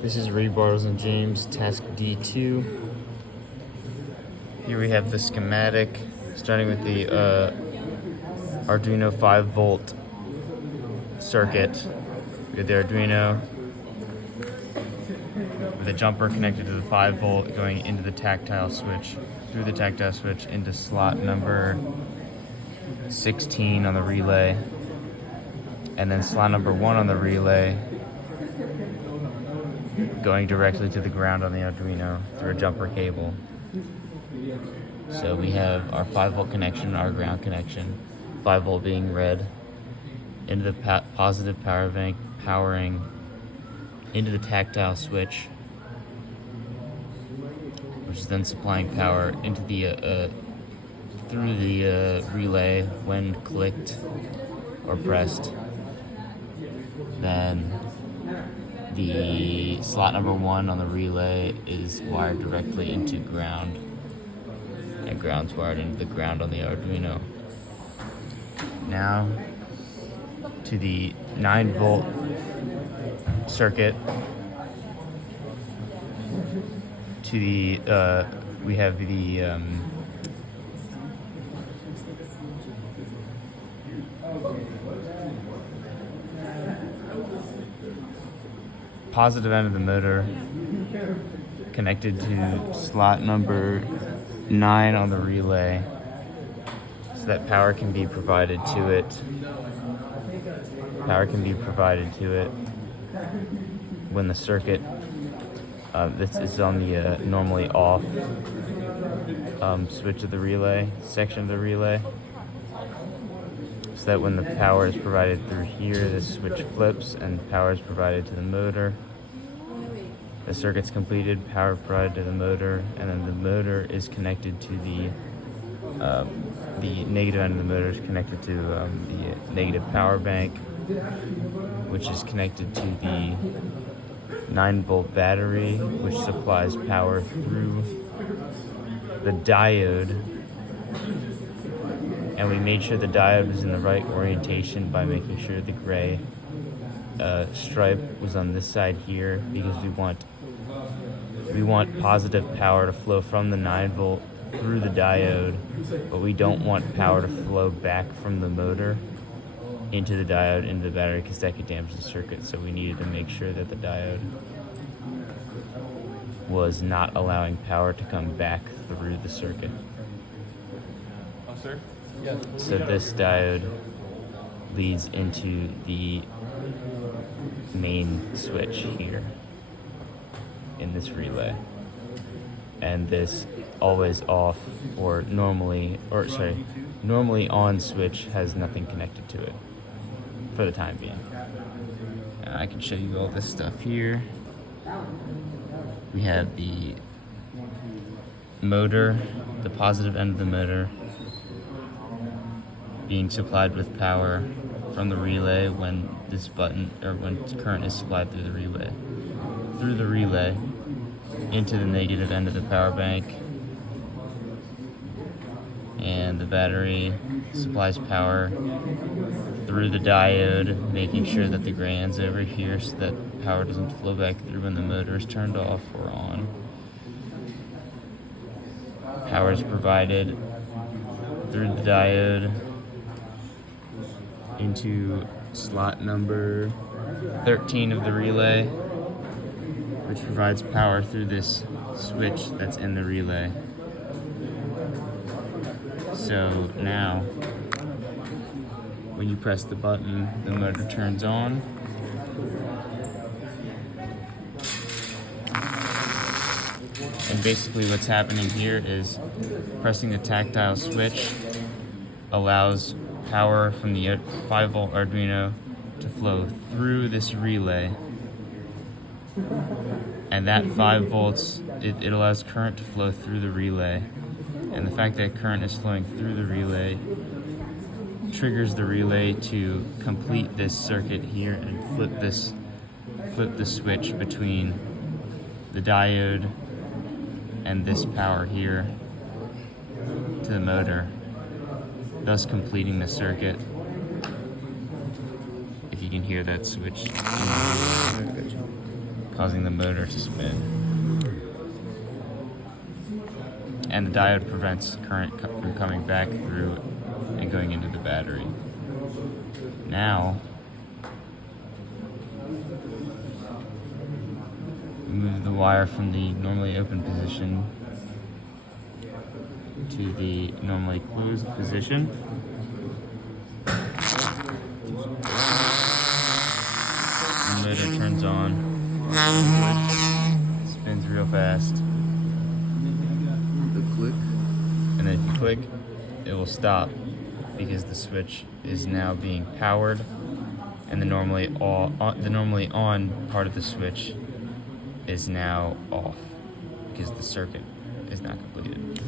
This is Reid Bartles and James, task D2. Here we have the schematic, starting with the Arduino 5-volt circuit. We have the Arduino with a jumper connected to the 5-volt going into the tactile switch, through the tactile switch into slot number 16 on the relay, and then slot number 1 on the relay going directly to the ground on the Arduino through a jumper cable. So we have our 5-volt connection, our ground connection, 5-volt being red, into the positive power bank powering into the tactile switch, which is then supplying power into the through the relay when clicked or pressed. Then the slot number 1 on the relay is wired directly into ground, and ground's wired into the ground on the Arduino. Now to the 9-volt circuit. To the we have the positive end of the motor connected to slot number 9 on the relay, so that power can be provided to it. Power can be provided to it when the circuit this is on the normally off switch of the relay, section of the relay, so that when the power is provided through here, the switch flips and power is provided to the motor. The circuit's completed, power provided to the motor, and then the motor is connected to the negative end of the motor is connected to the negative power bank, which is connected to the 9-volt battery, which supplies power through the diode. And we made sure the diode was in the right orientation by making sure the gray stripe was on this side here, because we want positive power to flow from the 9-volt through the diode, but we don't want power to flow back from the motor into the diode, into the battery, because that could damage the circuit. So we needed to make sure that the diode was not allowing power to come back through the circuit. Oh, sir? Yes. So this diode leads into the main switch here in this relay, and this always off or normally on switch has nothing connected to it for the time being. And I can show you all this stuff here. We have the motor, the positive end of the motor, being supplied with power from the relay when this button, or when current is supplied through the relay into the negative end of the power bank. And the battery supplies power through the diode, making sure that the gray end's over here so that power doesn't flow back through when the motor is turned off or on. Power is provided through the diode into slot number 13 of the relay, which provides power through this switch that's in the relay. So now, when you press the button, the motor turns on. And basically what's happening here is pressing the tactile switch allows power from the 5-volt Arduino to flow through this relay. And that 5 volts, it allows current to flow through the relay. And the fact that current is flowing through the relay triggers the relay to complete this circuit here and flip the switch between the diode and this power here to the motor, thus completing the circuit. If you can hear that switch causing the motor to spin. And the diode prevents current from coming back through and going into the battery. Now, move the wire from the normally open position to the normally closed position. The motor turns on, spins real fast. The click. And then if you click, it will stop because the switch is now being powered, and the normally on part of the switch is now off because the circuit is not completed.